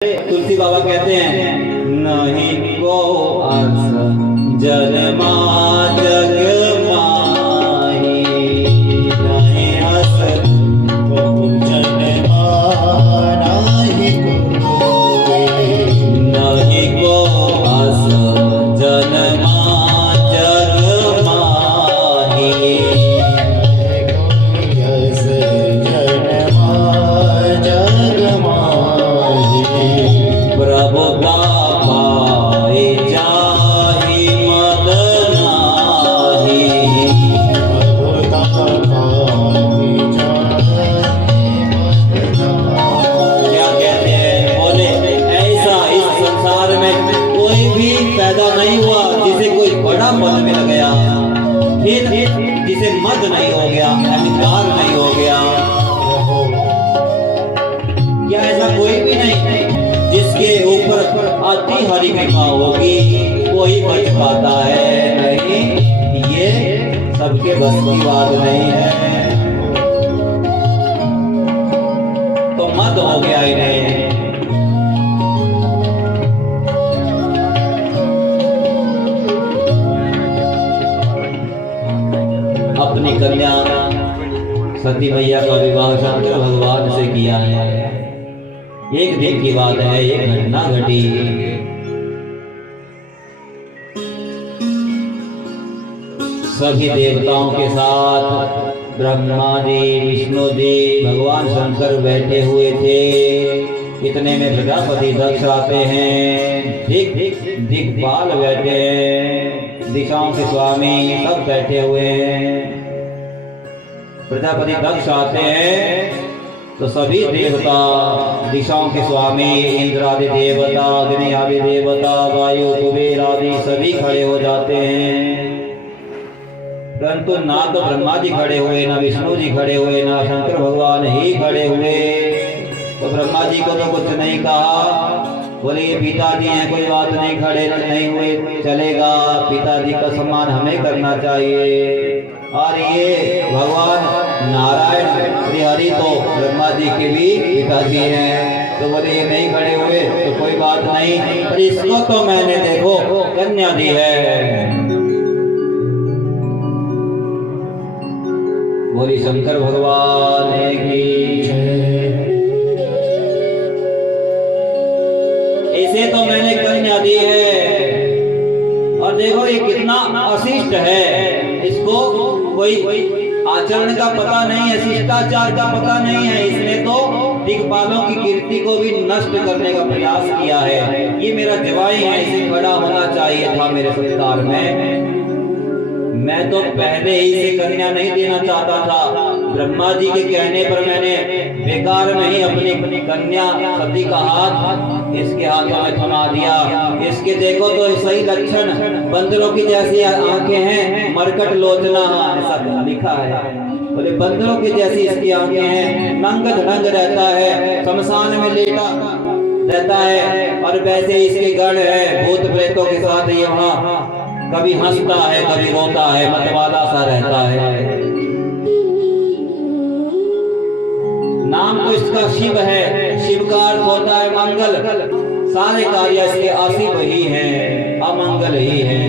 तुलसी बाबा कहते हैं नहीं को आस जन्मा जग माही, नहीं आस जन्मा नाही कोई, नहीं को आस जन्मा जग माही, यस जन्मा जग माही, प्रभु का पाए जाहि मद नाही। प्रभुता पाहि जाहि मद नाही। क्या कहते हैं? बोले ऐसा इस संसार में कोई भी पैदा नहीं हुआ जिसे कोई बड़ा पद मिल गया, फिर जिसे मद नहीं हो गया, अहंकार नहीं हो गया। क्या ऐसा कोई भी नहीं जिसके ऊपर अति हरि कृपा होगी कोई बच पाता है? नहीं, ये सबके बस की बात नहीं है। तो मद हो गया इन्हें। अपनी कन्या सती मैया का विवाह शंकर भगवान से किया है। एक दिन की बात है, एक घटना घटी। सभी देवताओं के साथ ब्रह्मा जी, विष्णु जी, भगवान शंकर बैठे हुए थे। इतने में प्रजापति दक्ष आते हैं, दिक्पाल बैठे हैं, दिशाओं के स्वामी सब बैठे हुए हैं। प्रजापति दक्ष आते हैं तो सभी देवता, दिशाओं के स्वामी, इंद्र आदि देवता, अग्नि आदि देवता, वायु, कुबेर आदि सभी खड़े हो जाते हैं। परंतु ना तो ब्रह्मा जी खड़े हुए, ना विष्णु जी खड़े हुए, ना शंकर भगवान ही खड़े हुए। तो ब्रह्मा जी को तो कुछ नहीं कहा, बोले ये पिताजी हैं, कोई बात नहीं, खड़े नहीं हुए चलेगा, पिताजी का सम्मान हमें करना चाहिए। और ये भगवान नारायण श्री हरि तो ब्रह्मा जी के भी पिताजी हैं, तो बोले ये नहीं खड़े हुए तो कोई बात नहीं, पर इसको तो मैंने देखो कन्या दी है। बोली शंकर भगवान की जय। इसे तो मैंने कन्या दी है, और देखो ये कितना अशिष्ट है, इसको कोई आचरण का पता नहीं है, शिष्टाचार का पता नहीं है। इसने तो दिक्पालों की कीर्ति को भी नष्ट करने का प्रयास किया है। ये मेरा जवाई है, इसे खड़ा होना चाहिए था मेरे संस्कार में। मैं तो पहले ही से कन्या नहीं देना चाहता था, ब्रह्मा जी के कहने पर मैंने बेकार में ही अपनी कन्या सती का हाथ इसके हाथों में थमा दिया। इसके देखो तो सही लक्षण, बंदरों की जैसी आंखें हैं, मरकट लोचना, ऐसा लिखा है। बोले बंदरों की जैसी इसकी आंखें हैं, नंग धड़ंग रहता है, शमशान में लेटा रहता है, और वैसे इसके गण है, भूत प्रेतों के साथ ये वहाँ कभी हंसता है, कभी रोता है, मतवाला सा रहता है। नाम तो इसका शिव है, शिव का अर्थ होता है मंगल। सारे कार्य इसके अशिव ही हैं, अमंगल ही हैं।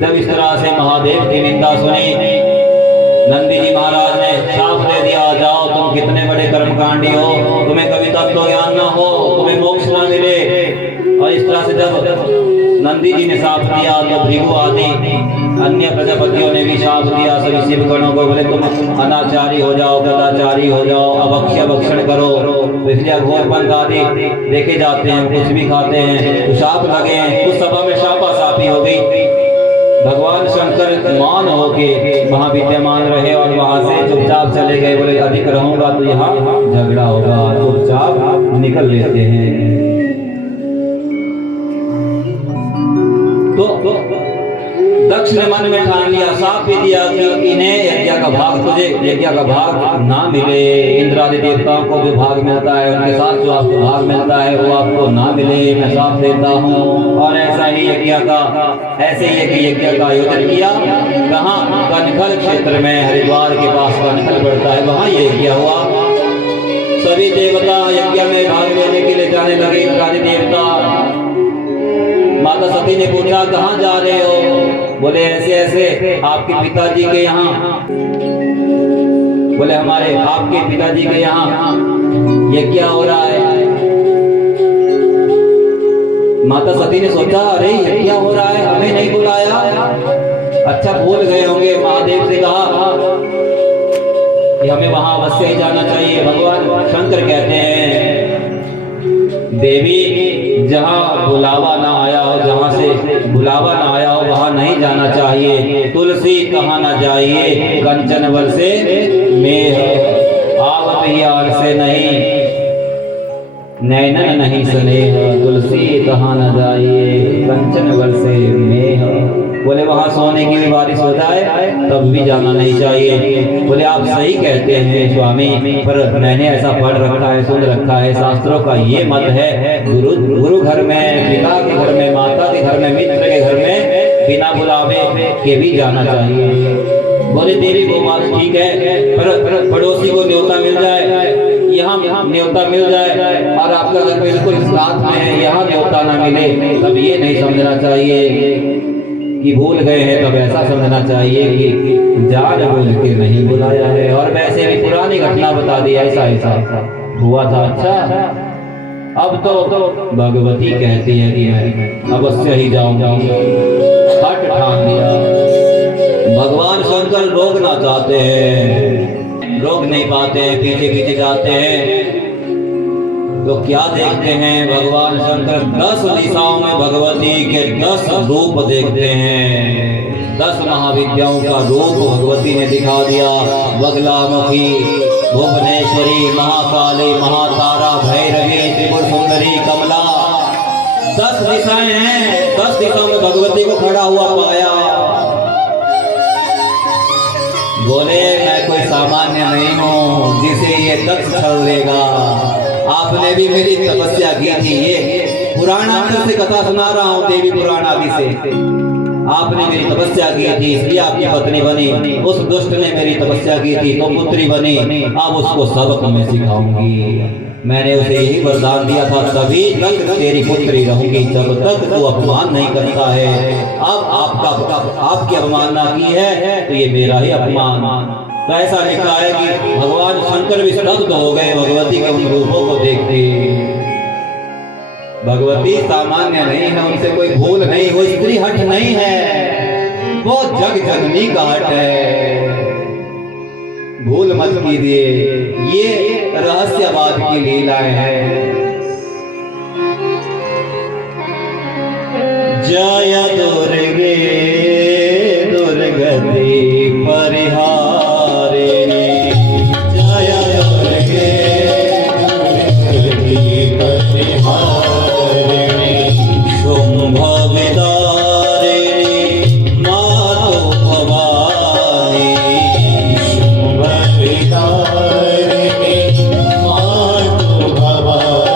जब इस तरह से महादेव की निंदा सुनी, नंदी जी महाराज ने शाप दे दिया, जाओ तुम कितने बड़े कर्मकांडी हो, तुम्हें कभी तत्व ज्ञान ना हो, तुम्हें मोक्ष ना मिले। और इस तरह से जब नंदी जी ने शाप दिया तो भृगु आदि अन्य प्रजापतियों ने भी शाप दिया सभी शिवगणों को, बोले तुम अनाचारी हो जाओ, गदाचारी हो जाओ, अभक्ष्य भक्षण करो। तो इसलिए अघोर पंथ आदि देखे जाते हैं, कुछ भी खाते हैं तो शाप लगे हैं। उस सभा में शापा सापी हो गई। भगवान शंकर मान होके वहां विद्यमान रहे और वहां से चुपचाप चले गए। बोले अधिक रहूंगा तो यहाँ झगड़ा होगा, चुपचाप निकल लेते हैं। तो दक्ष ने मन में ठान लिया, साफ भी दिया कि इन्हें यज्ञ का भाग, तुझे यज्ञ का भाग ना मिले। इंद्र आदि देवताओं को जो भाग मिलता है, उनके साथ जो आपको भाग मिलता है वो आपको ना मिले, मैं साफ देता हूँ। और ऐसा ही ऐसे ही यज्ञ का आयोजन किया। कहाँ? कनखल क्षेत्र में, हरिद्वार के पास कनखल पड़ता है, वहाँ ये यज्ञ हुआ। सभी देवता यज्ञ में भाग लेने के लिए जाने लगे। इंद्रादि देवता। माता सती ने पूछा कहाँ जा रहे हो? बोले ऐसे ऐसे आपके पिताजी के यहाँ। बोले हमारे आपके पिताजी के यहाँ ये क्या हो रहा है? माता सती ने सोचा अरे ये क्या हो रहा है, हमें नहीं बुलाया। अच्छा भूल गए होंगे। महादेव से कहा कि हमें वहां अवश्य ही जाना चाहिए। भगवान शंकर कहते हैं देवी जहां बुलावा ना आया हो, जहां से बुलावा ना आया हो वहां नहीं जाना चाहिए। तुलसी कहाँ ना जाइए, कंचन बल से मेह आवत ही आर से नहीं, नैनन नहीं स्नेह। तुलसी कहाँ न जाइए, कंचन बल से मेह। बोले वहां सोने की भी बारिश हो जाए तब भी जाना नहीं चाहिए। बोले आप सही कहते हैं स्वामी, पर मैंने ऐसा पढ़ रखा है, सुन रखा है, शास्त्रों का ये मत है गुरु घर में, पिता के घर में, माता के घर में, मित्र के घर में बिना बुलावे के भी जाना चाहिए। बोले देवी वो बात ठीक है, पर पड़ोसी को न्योता मिल जाए, यहाँ न्योता मिल जाए और आपका घर बिल्कुल साथ में है, यहाँ न्योता ना मिले, तब ये नहीं समझना चाहिए कि भूल गए हैं, तब ऐसा समझना चाहिए कि जान भूल के नहीं बुलाया है। और वैसे भी पुरानी घटना बता दी, ऐसा ऐसा हुआ था। अच्छा अब तो भगवती कहती है कि मैं अवश्य ही जाऊंगा, हट ठान लिया। भगवान शंकर रोकना चाहते हैं, रोक नहीं पाते हैं, पीछे पीछे जाते हैं। तो क्या देखते हैं भगवान शंकर 10 दिशाओं में भगवती के 10 रूप देखते हैं। 10 महाविद्याओं का रूप भगवती ने दिखा दिया। बगलामुखी, भुवनेश्वरी, महाकाली, महातारा, भैरवी, त्रिपुर सुंदरी, कमला। 10 दिशाएं हैं, 10 दिशाओं में भगवती को खड़ा हुआ पाया। बोले मैं कोई सामान्य नहीं हूँ जिसे ये दक्ष छल लेगा। आपने भी मेरी तपस्या की थी, ये पुराणांतर से कथा सुना रहा हूँ, देवी पुराण आदि से। आपने मेरी तपस्या की थी इसलिए आपकी पत्नी बनी। उस दुष्ट ने मेरी तपस्या की थी तो पुत्री बनी। अब उसको सबक मैं सिखाऊंगी। मैंने उसे यही वरदान दिया था, तभी तक तेरी पुत्री रहूंगी जब तक तू अपमान नहीं करता है। अब आपकी अवमानना की है तो ये मेरा ही अपमान। तो ऐसा लिखा है कि भगवान शंकर भी स्तब्ध हो गए भगवती के उन रूपों को देखते। भगवती सामान्य नहीं है, उनसे कोई भूल नहीं, वो स्त्री हट नहीं है, वो जग जननी का हट है। भूल मत कीजिए, ये रहस्यवाद की लीलाएं हैं। जय दुर्गे दुर्गति परिहारिणी, जय दुर्गे दुर्गति परिहारिणी, शुंभ विदारिणी मातु भवानी, शुंभ विदारिणी मातु भवानी।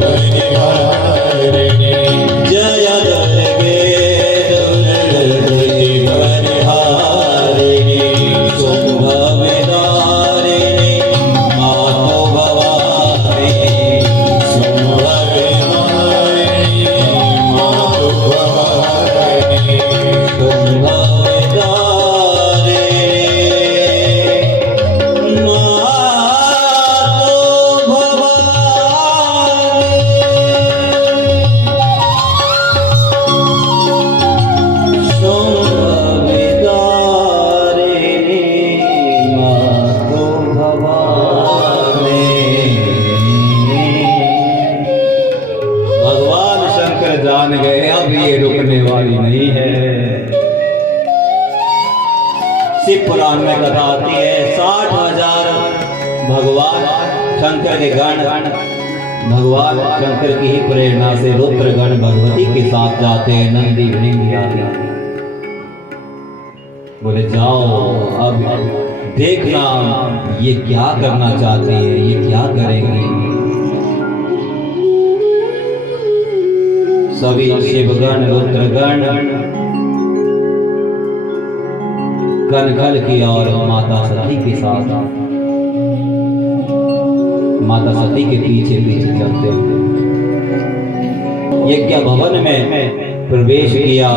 परिहारिणी जय दुर्गे दुर्गे परिहारिणी शुभ विदारिणी मातो भवानी शुभ विदारिणी मातु भवारिणी शुभ विदारिणी मातो भवानी शुभ विदारिणी मातो भवानी। भगवान शंकर जान गए अब ये रुकने वाली नहीं है। शिव पुराण में कथा आती है 60,000 भगवान शंकर के गण भगवान शंकर की ही प्रेरणा से रुद्रगण भगवती के साथ जाते हैं नंदी भृंगी आदि। बोले जाओ अब देखना ये क्या करना चाहती है, ये क्या करेंगी। सभी शिवगण रुद्रगण कनखल की और माता सती के साथ माता सती के पीछे पीछे चलते हुए यज्ञ भवन में प्रवेश किया।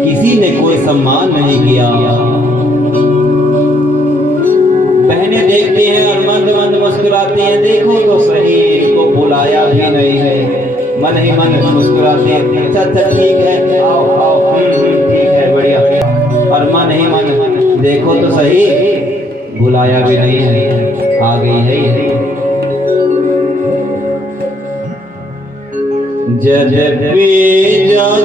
किसी ने कोई सम्मान नहीं किया। बहनें देखती हैं और मंद मंद मुस्कुराती हैं, देखो तो सही इनको बुलाया भी नहीं है। मन ही मन मुस्कुराती है, अच्छा अच्छा ठीक है आओ आओ ठीक है बढ़िया। और मन ही मन देखो तो सही बुलाया भी नहीं है, आ गई है ये। जद्यपि जग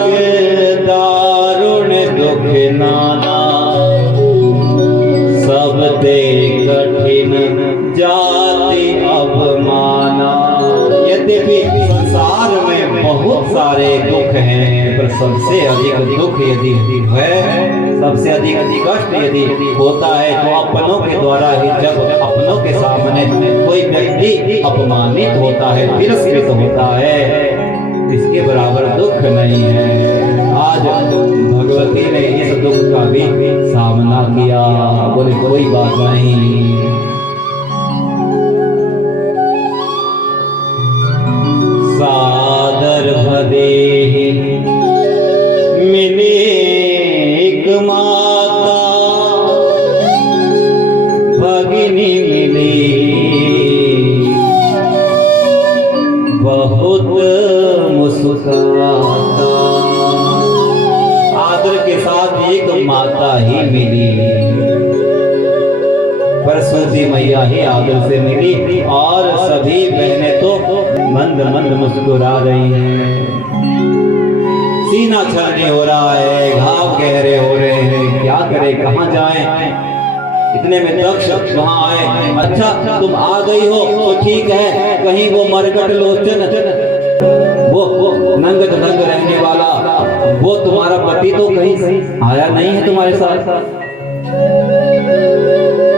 दारुण दुख नाना सब ते कठिन जाति अवमाना। यद्यपि संसार में बहुत सारे दुख हैं पर सबसे अधिक दुख यदि है, सबसे अधिक कष्ट यदि होता है तो अपनों के द्वारा ही। जब अपनों के सामने कोई व्यक्ति अपमानित होता है, तिरस्कृत होता है, इसके बराबर दुख नहीं है। आज भगवती ने इस दुख का भी सामना किया। बोले कोई बात नहीं, सादर भदेहि मिली एक माता भगिनी मिली बहुत मुस्कुराता। आदर के साथ एक माता ही मिली, सरस्वती मैया ही आदर से मिली और सभी बहनें तो मंद मंद मुस्कुरा रही हैं। सीना छलनी हो रहा है, घाव गहरे हो रहे हैं, क्या करें कहाँ जाएं। इतने में दक्ष वहां आए। अच्छा तुम आ गई हो तो ठीक है, कहीं वो मरकट लोचन वो नंग ढंग रहने वाला वो तुम्हारा पति तो कहीं आया नहीं है तुम्हारे साथ।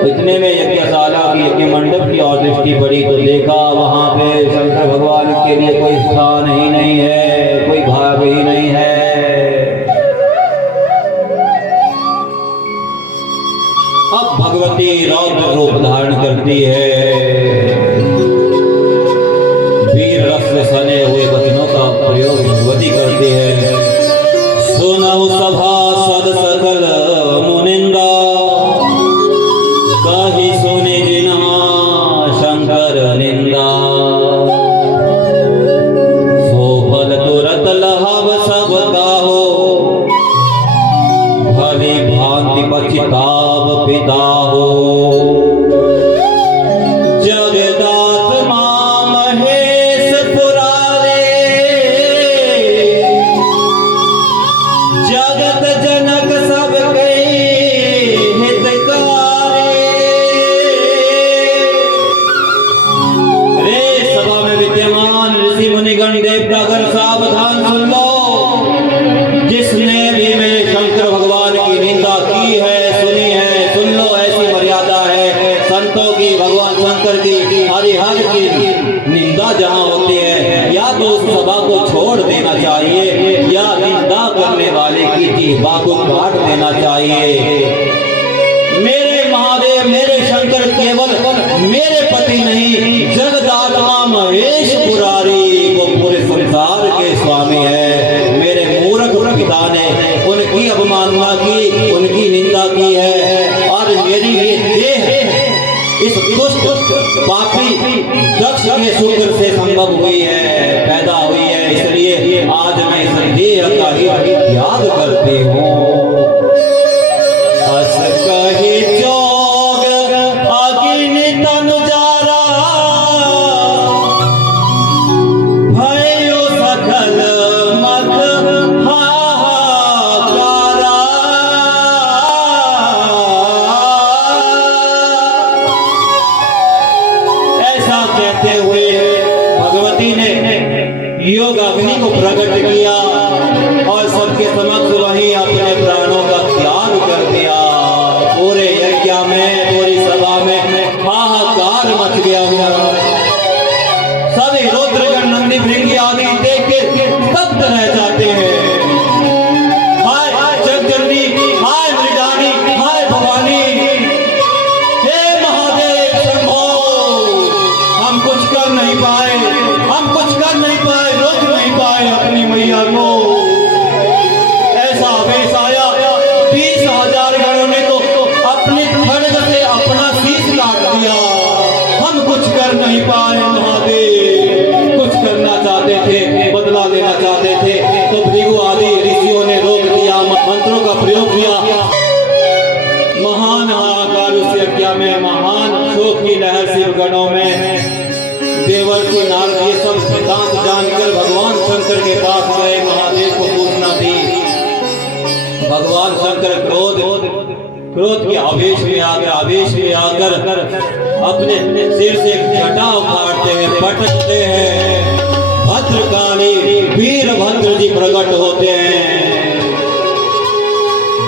इतने में यज्ञशाला की यज्ञ मंडप की ओर दृष्टि पड़ी तो देखा वहां पे शंकर भगवान के लिए कोई स्थान ही नहीं है, कोई भाग ही नहीं है। अब भगवती रौद्र रूप धारण करती है, वीर रस से सने हुए वचनों का प्रयोग भगवती करती है। सुनऊ सभा सद सकल मुनिंदा कही सुनि जिन्हा शंकर निंदा। सोफल तुरत लहब सब गाहो भली भांति पछताव पिता हो। जगदात्मा महेश पुरारे जहाँ होती है, या तो उस सभा को छोड़ देना चाहिए या निंदा करने वाले की जीभा को काट देना चाहिए। मेरे महादेव, मेरे शंकर केवल मेरे पति नहीं, जगदात्मा महेश पुरारी वो पूरे संसार के स्वामी है। मेरे मूर्ख पिता ने उनकी अवमानना की, उनकी निंदा की है, और मेरी ये देह इस दुष्ट पापी दक्ष के शुक्र से संभव हुई है, पैदा हुई है, इसलिए आज मैं इस देह का ही त्याग करती हूँ। अस कही जोग अग्नि तनु जारा, भयो सकल मख हाहाकारा। ऐसा कहते हुए भगवती ने योग अग्नि को प्रकट किया और सबके समक्ष वही अपने प्राणों का त्याग कर दिया। पूरे यज्ञ में, पूरी सभा में हाहाकार मच गया हुआ। सभी रुद्रगण, नंदी, भृंगी आदि देख के स्तब्ध रह जाते हैं। हाय जगदम्बी, हाय मृडानी, हाय भवानी, हे महादेव शंभो, हम कुछ कर नहीं पाए, हम कुछ कर नहीं पाए, रोक नहीं पाए अपनी मैया को। ऐसा आवेश आया, 20,000 गणों ने तो अपने खड्ग से अपना शीश लाट दिया। हम कुछ कर नहीं पाए महादेव, कुछ करना चाहते थे, बदला लेना चाहते थे, तो भृगु आदि ऋषियों ने रोक दिया, मंत्रों का प्रयोग किया। महान हाहाकार उस यज्ञ में, महान शोक की लहर शिवगणों में। देवर्षि नारद ये सब सिद्धांत जानकर भगवान शंकर के पास गए, महादेव को सूचना दी। भगवान शंकर क्रोध के आवेश में आकर अपने सिर से जटा उखाड़ते हैं, पटकते हैं। भद्रकाली वीरभद्र जी प्रकट होते हैं।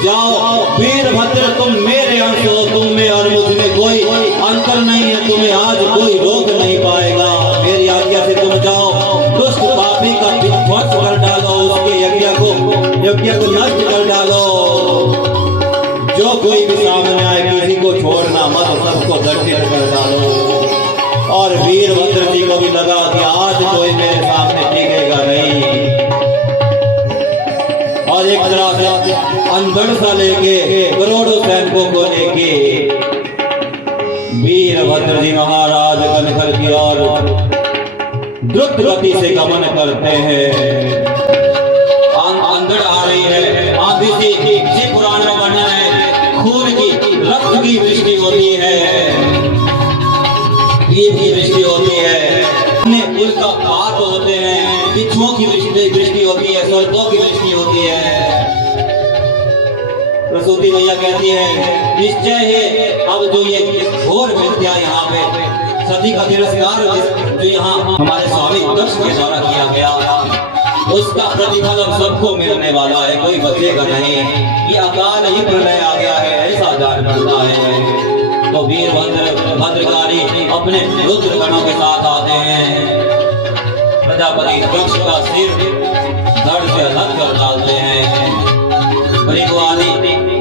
जाओ वीरभद्र, तुम मेरे अंश हो, तुम में और मुझ में कोई अंतर नहीं है, तुम्हें आज कोई रोक नहीं पाएगा। मेरी आज्ञा से तुम जाओ, दुष्ट पापी का ध्वंस कर डालो, उसके यज्ञ को नष्ट कर डालो। जो कोई भी सामने आए, किसी को छोड़ना मत, सबको दंडित कर डालो। और वीरभद्र जी को भी लगा कि आज कोई मेरे सामने टिकेगा नहीं, और एक तरह से अंधड़ सा लेके, करोड़ों सैनिकों को लेके वीरभद्र जी महाराज कनखल की ओर द्रुत गति से गमन करते हैं। अंधड़ आ रही है, आंधी से पुराण में बना है, खून की, रक्त की वृष्टि होती है, दीप की वृष्टि होती है, पुल का पाप होते हैं, बिच्छुओं की वृष्टि होती है, स्वर्गों की वृष्टि होती है। प्रसूति मैया कहती है, निश्चय है अब जो ये घोर मिथ्या यहाँ पे सती का तिरस्कार जो यहाँ हमारे स्वामी दक्ष के द्वारा किया गया, उसका प्रतिफल अब सबको मिलने वाला है, कोई बचेगा नहीं। ये अकाल ही प्रलय आ गया है, ऐसा जान पड़ता है। तो वीरभद्र भद्रकाली अपने रुद्र गणों के साथ आते हैं। प्रजापति दक्ष का सिर धड़ से अलग कर डालते हैं। भृगु आदि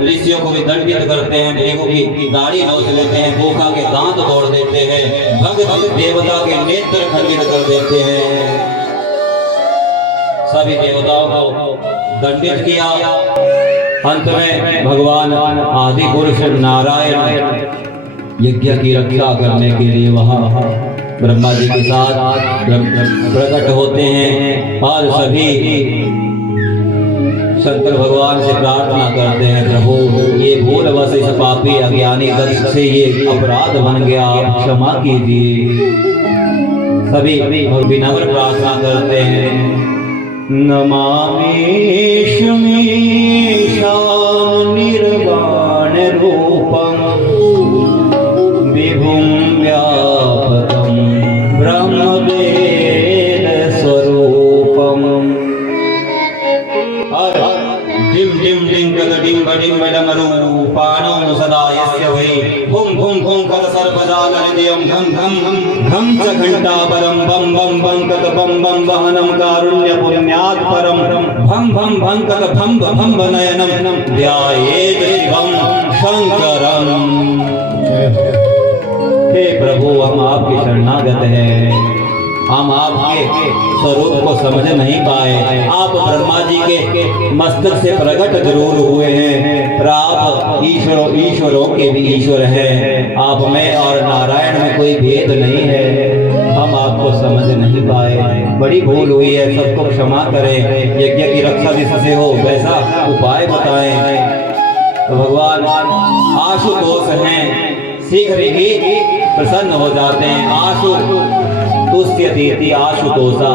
ऋषियों को भी दंडित करते हैं, भृगु की दाढ़ी नोच लेते हैं, गोखा के दांत तोड़ देते हैं, भक्त देवता के नेत्र खंडित कर देते हैं। सभी देवताओं को दंडित किया। अंत में भगवान आदि पुरुष नारायण यज्ञ की रक्षा करने के लिए वहां ब्रह्मा जी के साथ प्रकट होते हैं और सभी शंकर भगवान से प्रार्थना करते हैं, प्रभु ये भूलवश इस पापी अज्ञानी दक्ष से ये अपराध बन गया, क्षमा कीजिए। सभी विनम्र प्रार्थना करते हैं। नमामि शमीशान निर्वाण रूपम विभुं व्यापकं ब्रह्मवेद स्वरूपम। डिम डिम डिम गद डिम बडिम बडमरूपाणं सदा यस्य वै भुं भुं भुं कद सर्वजागरित्यं घं घं घं च घंटाबलं बम बम बम भंकत बम बम वहनम कारुण्य पुण्यात् परम भम भम भंकत भम भम नयनम ध्यायेत शिवम शंकरम। हे प्रभु, हम आपके शरणागत हैं, हम आपके स्वरूप को समझ नहीं पाए। आप ब्रह्मा जी के मस्तक से प्रकट जरूर हुए हैं, पर आप ईश्वरों के भी ईश्वर हैं। आप में और नारायण में कोई भेद नहीं है, हम आपको समझ नहीं पाए। बड़ी भूल हुई है, सबको क्षमा करें। यज्ञ की रक्षा जिससे हो वैसा उपाय बताएं। तो भगवान आशुतोष हैं, शीघ्र ही प्रसन्न हो जाते हैं। आशु तुष्यति आशुतोषा।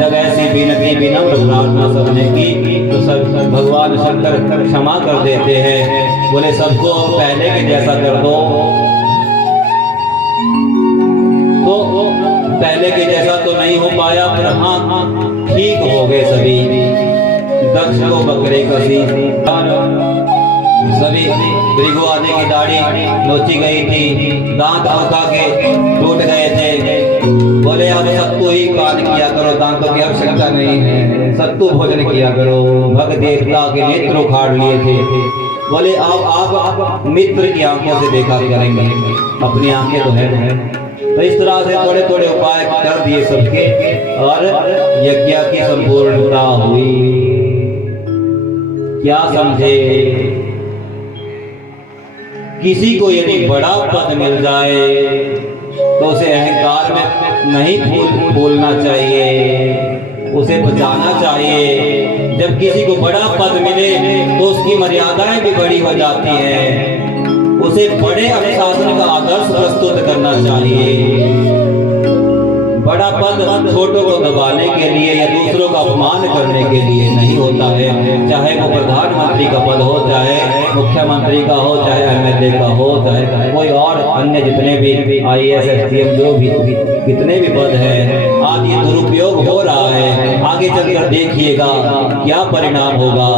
जब ऐसी विनती विनम्र प्रार्थना सबने की तो सब भगवान शंकर क्षमा कर देते हैं। बोले सबको पहले के जैसा कर दो। तो पहले के जैसा तो नहीं हो पाया, पर हाँ ठीक हो गए सभी। दक्ष को बकरे कसी, सभी भृगु आदि की दाढ़ी नोची गई थी, दांत हल्का के टूट गए थे। बोले अब सत्तू ही पान किया करो, दांतों की आवश्यकता नहीं है, सत्तू भोजन किया करो। भक्त देवता के नेत्र उखाड़ लिए थे। बोले अब आप मित्र की आंखों से देखा करेंगे, अपनी आंखें तो है। तो इस तरह से थोड़े थोड़े उपाय कर दिए सबके, और यज्ञ की संपूर्णता हुई। क्या समझे? किसी को यदि बड़ा पद मिल जाए तो उसे अहंकार में नहीं भूलना चाहिए, उसे बचाना चाहिए। जब किसी को बड़ा पद मिले तो उसकी मर्यादाएं भी बड़ी हो जाती हैं। उसे बड़े अनुशासन का आदर्श प्रस्तुत करना चाहिए। बड़ा पद छोटों को दबाने के लिए या दूसरों का अपमान करने के लिए नहीं होता है। चाहे वो प्रधानमंत्री का पद हो, चाहे मुख्यमंत्री का हो, चाहे एमएलए का हो, चाहे कोई और अन्य जितने भी IAS STM जो भी कितने भी पद हैं, आज ये दुरुपयोग हो रहा है। आगे चलकर देखिएगा क्या परिणाम होगा।